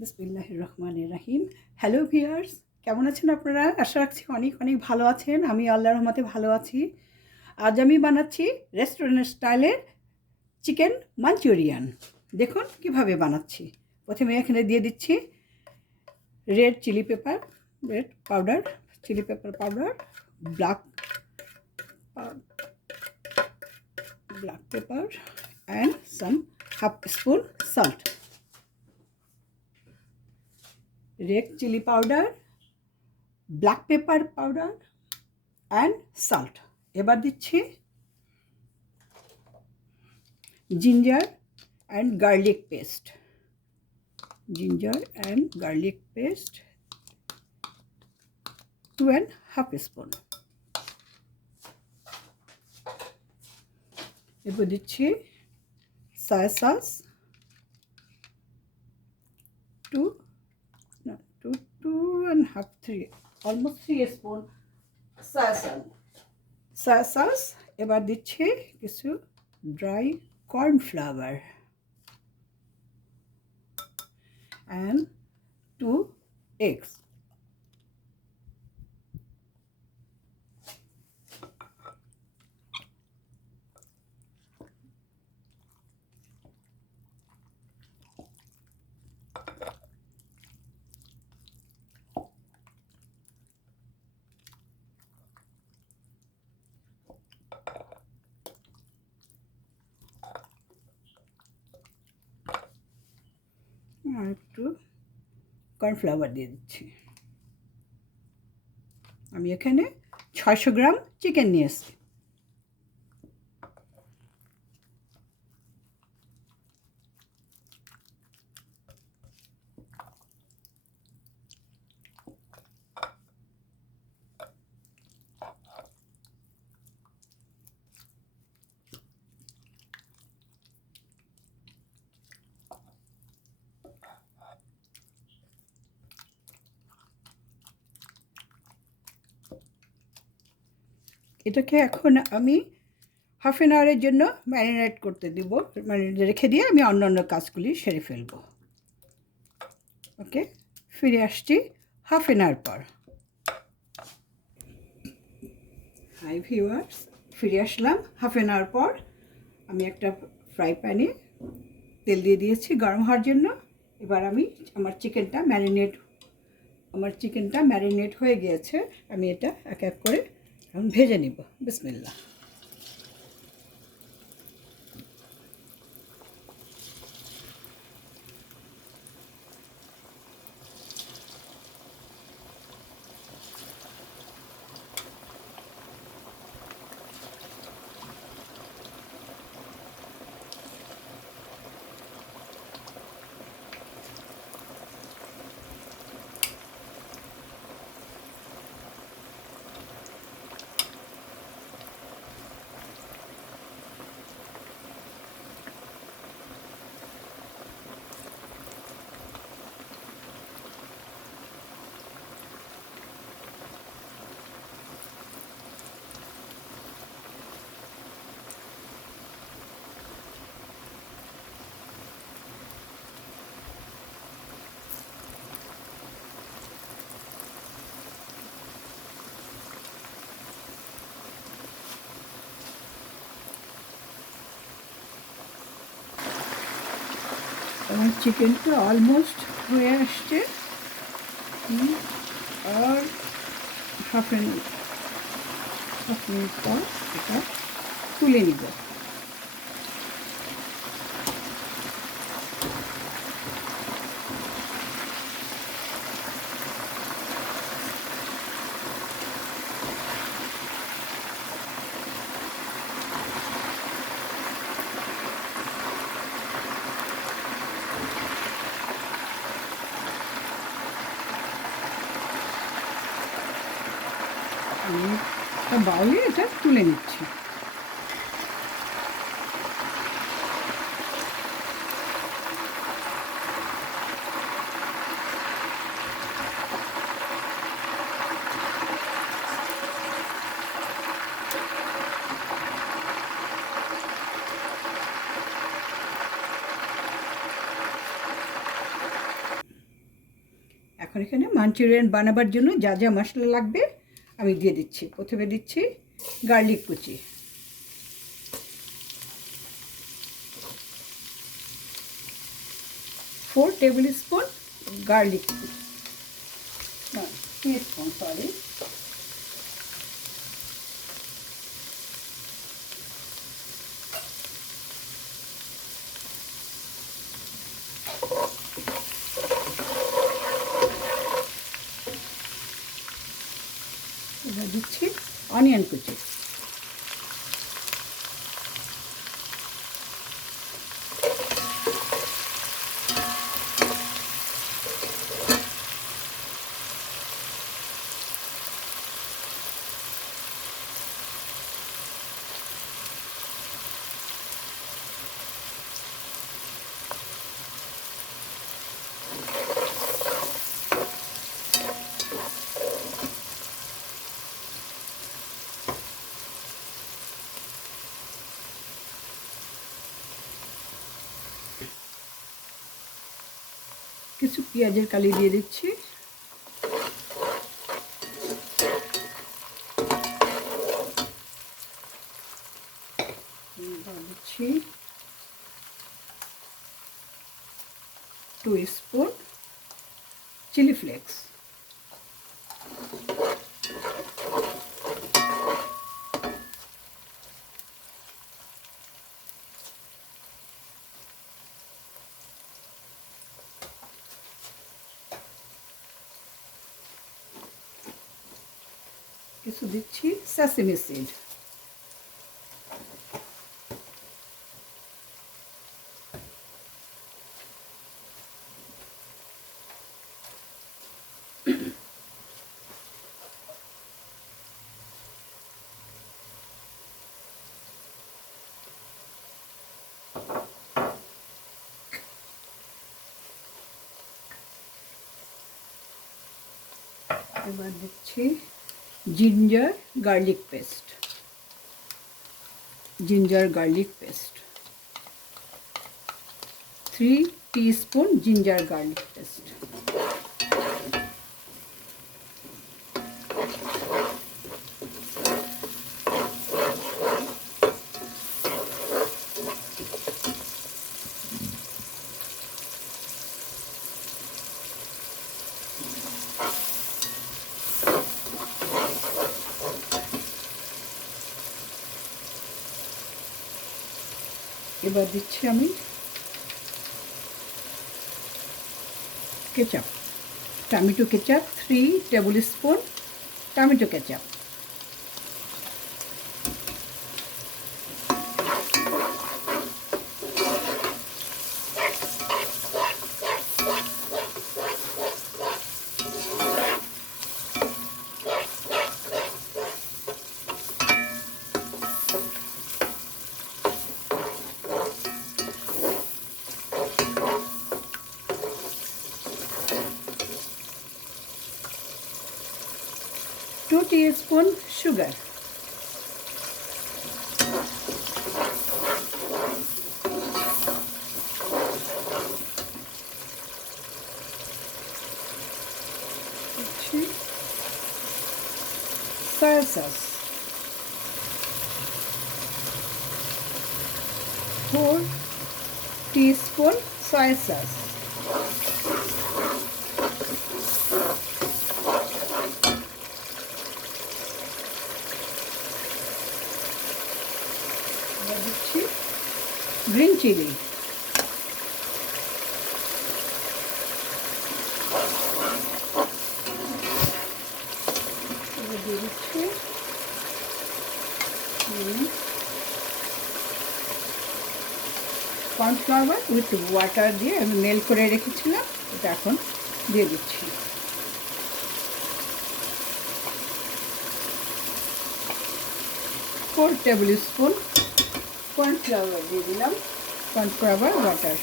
বিসমিল্লাহ রহমান রাহিম। হ্যালো ভিয়ার্স কেমন আছেন আপনারা? আশা রাখছি অনেক অনেক ভালো আছেন। আমি আল্লাহ রহমতে ভালো আছি। আজ আমি বানাচ্ছি রেস্টুরেন্ট স্টাইলের চিকেন মাঞ্চুরিয়ান দেখুন কীভাবে বানাচ্ছি। প্রথমে এখানে দিয়ে দিচ্ছি red chilli pepper red powder chilli pepper powder black black pepper and some half spoon salt red chilli powder black pepper powder and salt. এবার দিচ্ছি ginger and garlic paste ginger and garlic paste two and half spoon এরপর দিচ্ছি soya sauce two না two two half three almost three spoon soya sauce soya sauce এবার দিচ্ছি কিছু dry cornflour and two eggs আর একটু cornflour দিয়ে দিচ্ছি। আমি এখানে ছয়শো গ্রাম চিকেন নিয়ে এসেছি। এটাকে এখন আমি হাফ অ্যান আওয়ারের জন্য ম্যারিনেট করতে দিব। ম্যারিনেট রেখে দিয়ে আমি অন্য অন্য কাজগুলি সেরে ফেলব। ওকে ফিরে আসছি হাফ অ্যান আওয়ার পর। হাই ভিউয়ার্স ফিরে আসলাম হাফ অ্যান আওয়ার পর। আমি একটা ফ্রাই প্যানে তেল দিয়ে দিয়েছি গরম হওয়ার জন্য। এবার আমি আমার চিকেনটা ম্যারিনেট আমার চিকেনটা ম্যারিনেট হয়ে গিয়েছে। আমি এটা এক এক করে এখন ভেজে নিব বিসমিল্লা আমার চিকেনটা অলমোস্ট হয়ে আসছে। আর হাফ এন হাফ মিনিট পর এটা তুলে নিব। বাউলে এটা তুলে নিচ্ছি। এখন এখানে মাঞ্চুরিয়ান বানাবার জন্য যা যা মশলা লাগবে আমি দিয়ে দিচ্ছি। প্রথমে দিচ্ছি গার্লিক কুচি। Four tablespoon garlic teaspoon sorry দিচ্ছি অনিয়ন কুচি। কিছু পেঁয়াজের কালি দিয়ে দিচ্ছি এবার দিচ্ছি টু স্পুন চিলি ফ্লেক্স কিছু দিচ্ছি সাসিমি সিড এবার দিচ্ছি ginger garlic paste ginger garlic paste three teaspoon ginger garlic paste এবার দিচ্ছি আমি ketchup tomato ketchup three tablespoon tomato ketchup. 2 teaspoon sugar. Soy sauce. 4 teaspoon soy sauce. দিচ্ছি গ্রিন চিলি। দিয়ে দিচ্ছি কর্নফ্লাওয়ার উইথ ওয়াটার দিয়ে আমি মেল করে রেখেছিলাম, এটা এখন দিয়ে দিচ্ছি। ফোর টেবিল স্পুন কর্নফ্লাওয়ার দিয়ে দিলাম। কর্নফ্লাওয়ার ওয়াটার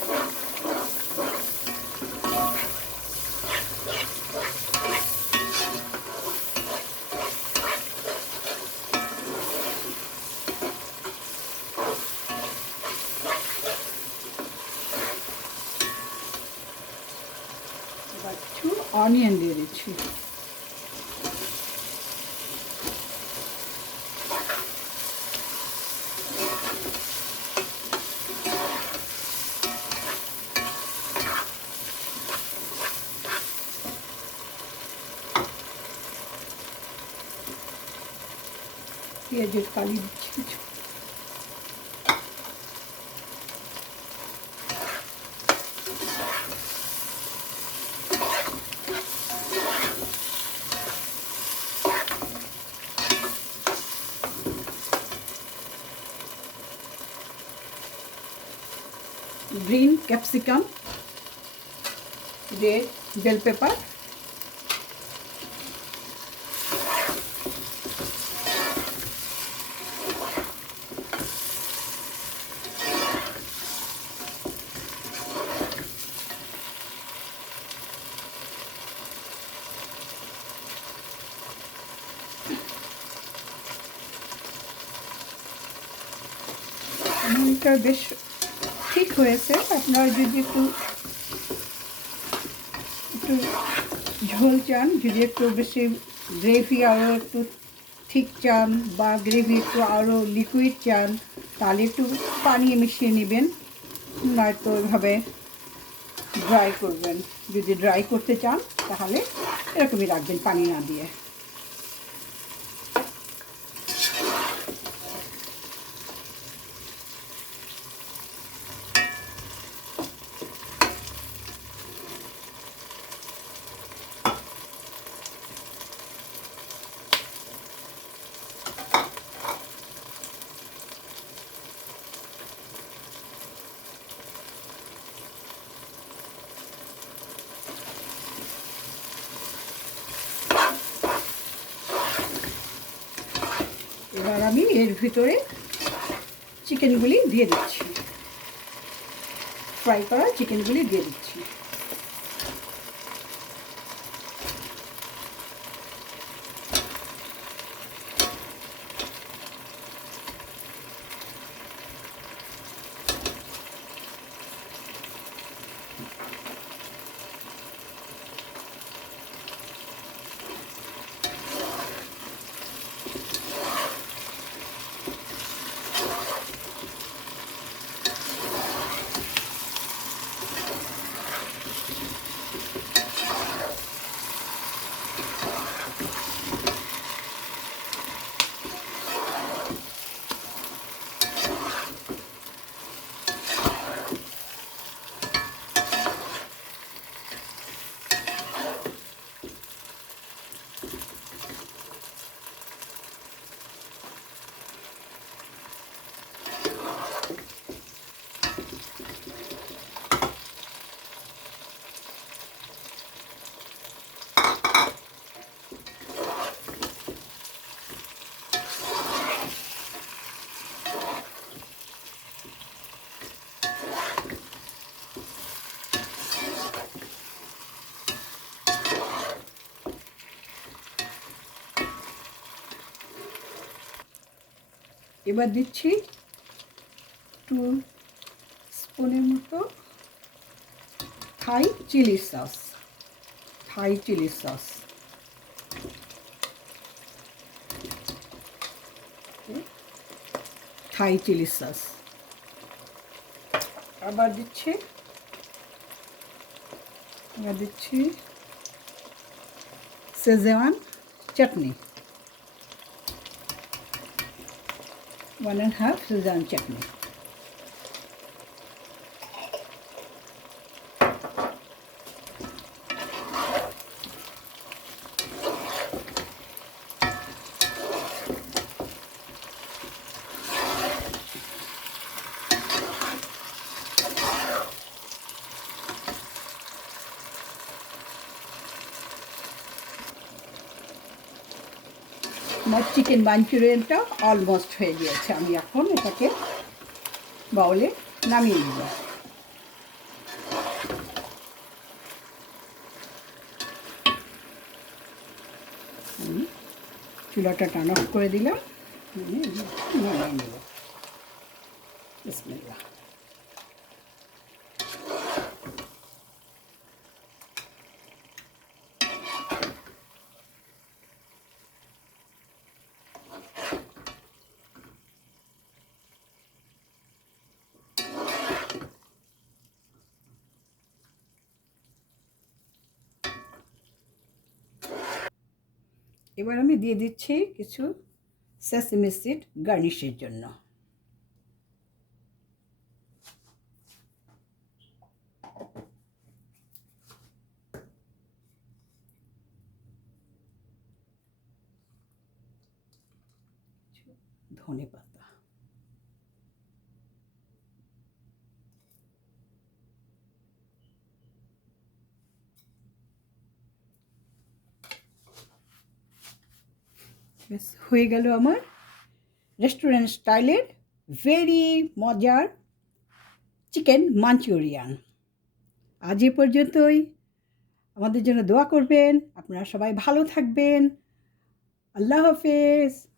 এবার একটু অনিয়ন দিয়ে দিচ্ছি পেঁয়াজের কালি দিচ্ছি কিছু green capsicum red bell pepper বেশ ঠিক হয়েছে। আপনারা যদি একটু একটু ঝোল চান, যদি একটু বেশি গ্রেভি আরও একটু ঠিক চান বা গ্রেভি একটু আরও লিকুইড চান, তাহলে একটু পানি মিশিয়ে নেবেন, নয়তো এভাবে ড্রাই করবেন। যদি ড্রাই করতে চান, তাহলে এরকমই রাখবেন পানি না দিয়ে। এবার আমি এর ভিতরে চিকেনগুলি দিয়ে দিচ্ছি। ফ্রাই করা চিকেনগুলি দিয়ে দিচ্ছি। এবার দিচ্ছি টু স্পুনের মতো Thai chilli sauce, Thai chilli sauce. Thai chilli sauce. আবার দিচ্ছি আবার দিচ্ছি Szechuan chutney. One and a half Szechuan chutney. Chicken মাঞ্চুরিয়ানটা almost হয়ে গিয়েছে। আমি এখন এটাকে বাউলে নামিয়ে নেব। চুলাটা টান অফ করে দিলাম। নামিয়ে নেব। এবার আমি দিয়ে দিচ্ছি কিছু সেসিমি সিড গার্নিশের জন্য। ধনে পাতা ব্যাস হয়ে গেল আমার রেস্টুরেন্ট স্টাইলের ভেরি মজার চিকেন মাঞ্চুরিয়ান আজ এ পর্যন্তই। আমাদের জন্য দোয়া করবেন। আপনারা সবাই ভালো থাকবেন। আল্লাহ হাফেজ।